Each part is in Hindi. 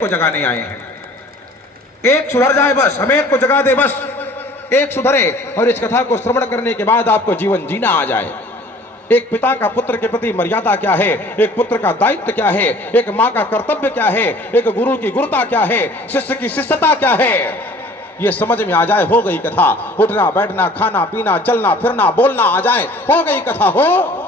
को जगाने आए हैं। एक सुधर जाए बस, हमें एक को जगा दे बस, एक सुधरे और इस कथा को श्रवण करने के बाद आपको जीवन जीना आ जाए। एक पिता का पुत्र के प्रति मर्यादा क्या है, एक पुत्र का दायित्व क्या है, एक माँ का कर्तव्य क्या है, एक गुरु की गुरुता क्या है, शिष्य की शिष्यता क्या है, ये समझ में आ जाए, हो गई कथा। उठना बैठना खाना पीना चलना फिरना बोलना आ जाए, हो गई कथा। हो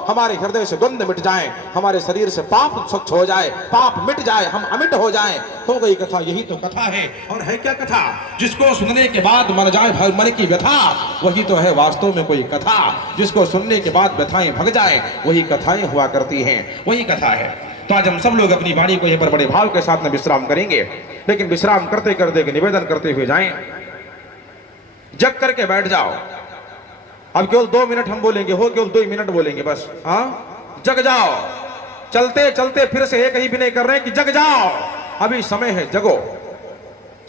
हमारे हृदय से द्वंद्व मिट जाए, हमारे शरीर से पाप स्वच्छ हो जाए, पाप मिट जाए, हम अमिट हो जाए, हो गई कथा। यही तो कथा है। और है क्या कथा? जिसको सुनने के बाद मर जाए मन की व्यथा, वही तो है वास्तव में कोई कथा। जिसको सुनने के बाद व्यथाएं भग जाए, वही कथाएं हुआ करती हैं, वही कथा है। तो आज हम सब लोग अपनी वाणी को यहीं पर बड़े भाव के साथ में विश्राम करेंगे, लेकिन विश्राम करते करते निवेदन करते हुए जाएं, जग करके बैठ जाओ। अब केवल 2 मिनट हम बोलेंगे, हो केवल 2 मिनट बोलेंगे बस। हाँ, जग जाओ। चलते चलते फिर से एक ही भी नहीं कर रहे हैं कि जग जाओ, अभी समय है, जगो।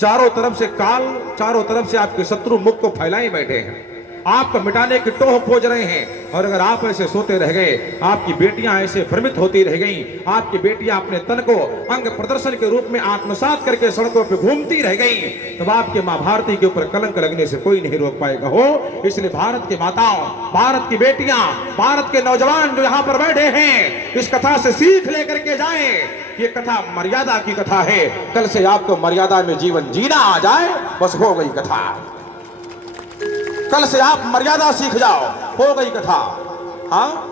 चारों तरफ से काल, चारों तरफ से आपके शत्रु मुख को फैलाए बैठे हैं, आपको मिटाने की टोह खोज रहे हैं। और अगर आप ऐसे सोते रह गए, आपकी बेटियां ऐसे भ्रमित होती रह गईं, आपकी बेटियां अपने तन को अंग प्रदर्शन के रूप में आत्मसात करके सड़कों पर घूमती रह गईं, तब आपके मां भारती के ऊपर कलंक लगने से कोई नहीं रोक पाएगा। हो इसलिए भारत की माताओं, भारत की बेटियां, भारत के नौजवान जो यहाँ पर बैठे हैं, इस कथा से सीख लेकर के जाएं। ये कथा मर्यादा की कथा है। कल से आपको मर्यादा में जीवन जीना आ जाए, बस हो गई कथा। कल से आप मर्यादा सीख जाओ, हो गई कथा। हाँ,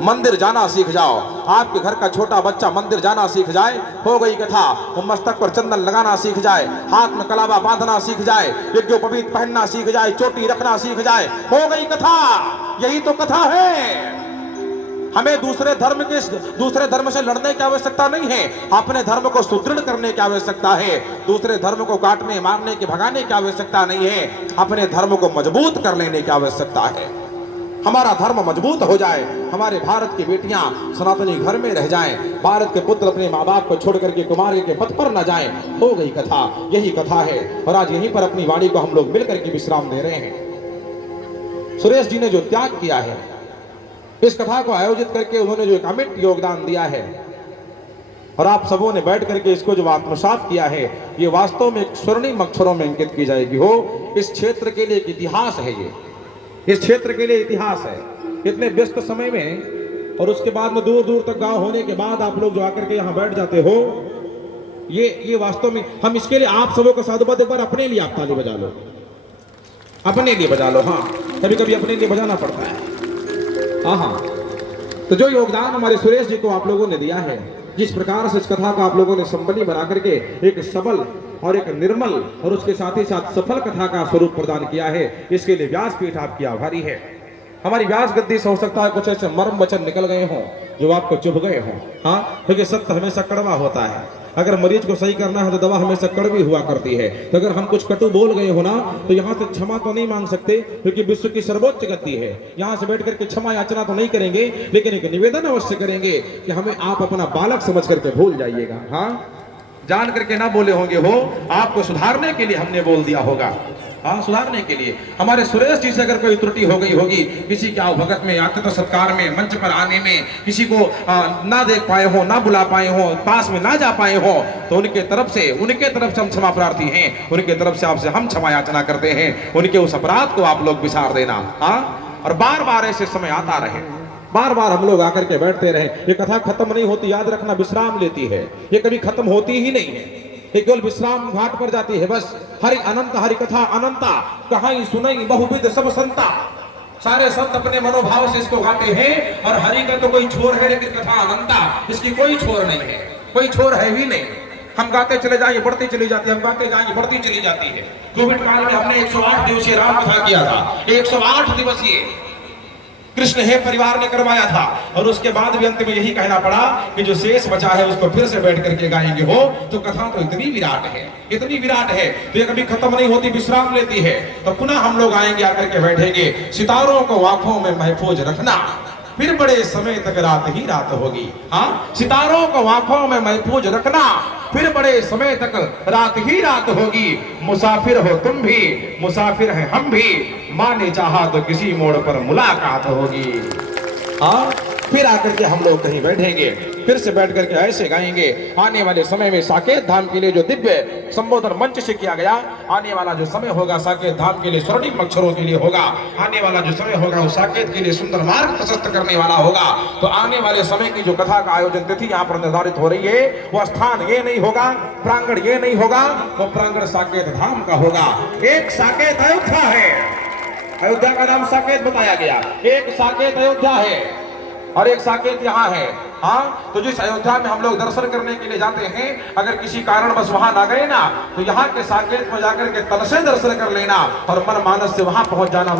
मंदिर जाना सीख जाओ। आपके घर का छोटा बच्चा मंदिर जाना सीख जाए, हो गई कथा। वो मस्तक पर चंदन लगाना सीख जाए, हाथ में कलावा बांधना सीख जाए, यज्ञोपवीत पहनना सीख जाए, चोटी रखना सीख जाए, हो गई कथा। यही तो कथा है। हमें दूसरे धर्म से लड़ने की आवश्यकता नहीं है, अपने धर्म को सुदृढ़ करने की आवश्यकता है। दूसरे धर्म को काटने मारने की भगाने की आवश्यकता नहीं है, अपने धर्म को मजबूत कर लेने की आवश्यकता है। हमारा धर्म मजबूत हो जाए, हमारे भारत की बेटियां सनातनी घर में रह जाएं, भारत के पुत्र अपने माँ बाप को छोड़ करके कुमार्य के पथ पर न जाएं, हो गई कथा। यही कथा है। और आज यहीं पर अपनी वाणी को हम लोग मिलकर के विश्राम दे रहे हैं। सुरेश जी ने जो त्याग किया है, इस कथा को आयोजित करके उन्होंने जो एक अमिट योगदान दिया है, और आप सबों ने बैठ करके इसको जो आत्मसात किया है, ये वास्तव में एक स्वर्णिम अक्षरों में अंकित की जाएगी। हो इस क्षेत्र के लिए एक इतिहास है, ये इस क्षेत्र के लिए इतिहास है। इतने व्यस्त समय में और उसके बाद में दूर दूर तक गांव होने के बाद आप लोग जो आकर के यहाँ बैठ जाते हो, ये वास्तव में हम इसके लिए आप सबों का साधुवाद। एक बार अपने लिए आप ताली बजा लो, अपने लिए बजा लो। हाँ, कभी कभी अपने लिए बजाना पड़ता है। हाँ, तो जो योगदान हमारे सुरेश जी को आप लोगों ने दिया है, जिस प्रकार से इस कथा का आप लोगों ने संबंधी बना करके एक सबल और एक निर्मल और उसके साथ ही साथ सफल कथा का स्वरूप प्रदान किया है, इसके लिए व्यासपीठ आपकी आभारी है। हमारी व्यास गद्दी से हो सकता है कुछ ऐसे मर्म वचन निकल गए हों जो आपको चुभ गए हों। हाँ, क्योंकि सत्य हमेशा कड़वा होता है। अगर मरीज को सही करना है तो दवा हमेशा कड़वी हुआ करती है। तो अगर हम कुछ कटु बोल गए हो ना, तो यहाँ से क्षमा तो नहीं मांग सकते, क्योंकि विश्व की सर्वोच्च गद्दी है। यहाँ से बैठ करके क्षमा याचना तो नहीं करेंगे, लेकिन एक निवेदन अवश्य करेंगे कि हमें आप अपना बालक समझ करके भूल जाइएगा। हाँ, जान करके ना बोले होंगे, हो आपको सुधारने के लिए हमने बोल दिया होगा। हाँ, सुधारने के लिए। हमारे सुरेश जी से अगर कोई त्रुटि हो गई होगी, किसी के आवभगत में, आतिथ्य सत्कार में, मंच पर आने में, किसी को ना देख पाए हो, ना बुला पाए हो, पास में ना जा पाए हो, तो उनके तरफ से हम क्षमा प्रार्थी हैं। उनके तरफ से आपसे हम क्षमा याचना करते हैं। उनके उस अपराध को आप लोग विसार देना। हाँ, और बार बार ऐसे समय आता रहे, बार बार हम लोग आकर के बैठते रहे। ये कथा खत्म नहीं होती, याद रखना, विश्राम लेती है, ये कभी खत्म होती ही नहीं है, ये केवल विश्राम घाट पर जाती है बस। हरि अनंत हरि कथा अनंता, कहाई सुनई बहुविध सब संता। सारे संत अपने मनोभाव से इसको गाते हैं, और हरि का तो कोई छोर है, लेकिन कथा अनंता, इसकी कोई छोर नहीं है, कोई छोर है ही नहीं। हम गाते चले जाएंगे, बढ़ती चली जाती है, हम गाते जाएंगे, बढ़ती चली जाती है। कोविड काल में हमने 108 दिवसीय राम कथा किया था, 108 दिवसीय कृष्ण हे परिवार ने करवाया था। और उसके बाद भी अंत में यही कहना पड़ा कि जो शेष बचा है उसको फिर से बैठ करके गाएंगे। हो तो कथा तो इतनी विराट है, इतनी विराट है, तो ये कभी खत्म नहीं होती, विश्राम लेती है। तो पुनः हम लोग आएंगे, आकर के बैठेंगे। सितारों को आंखों में महफूज रखना, फिर बड़े समय तक रात ही रात होगी। हाँ, सितारों को आंखों में महफूज रखना, फिर बड़े समय तक रात ही रात होगी। मुसाफिर हो तुम भी, मुसाफिर हैं हम भी, माँ ने चाहा तो किसी मोड़ पर मुलाकात होगी। हाँ, फिर आकर के हम लोग कहीं बैठेंगे। फिर से बैठ करके ऐसे गाएंगे। आने वाले समय में साकेत धाम के लिए जो दिव्य संबोधन मंच से किया गया, आने वाला जो समय होगा साकेत धाम के लिए स्वर्णिम अक्षरों के लिए होगा। आने वाला जो समय होगा वो साकेत के लिए सुंदर मार्ग प्रशस्त करने वाला होगा। तो आने वाले समय की जो कथा का आयोजन तिथि यहाँ पर निर्धारित हो रही है, वो स्थान ये नहीं होगा, प्रांगण ये नहीं होगा, वो प्रांगण साकेत धाम का होगा। एक साकेत अयोध्या है, अयोध्या का नाम साकेत बताया गया। एक साकेत अयोध्या है और एक साकेत यहाँ है। हाँ, तो जिस अयोध्या में हम लोग दर्शन करने के लिए जाते हैं, अगर किसी कारण बस वहां ना गए ना, तो यहाँ के साकेत में जाकर के तल से दर्शन कर लेना और मन मानस से वहां पहुंच जाना।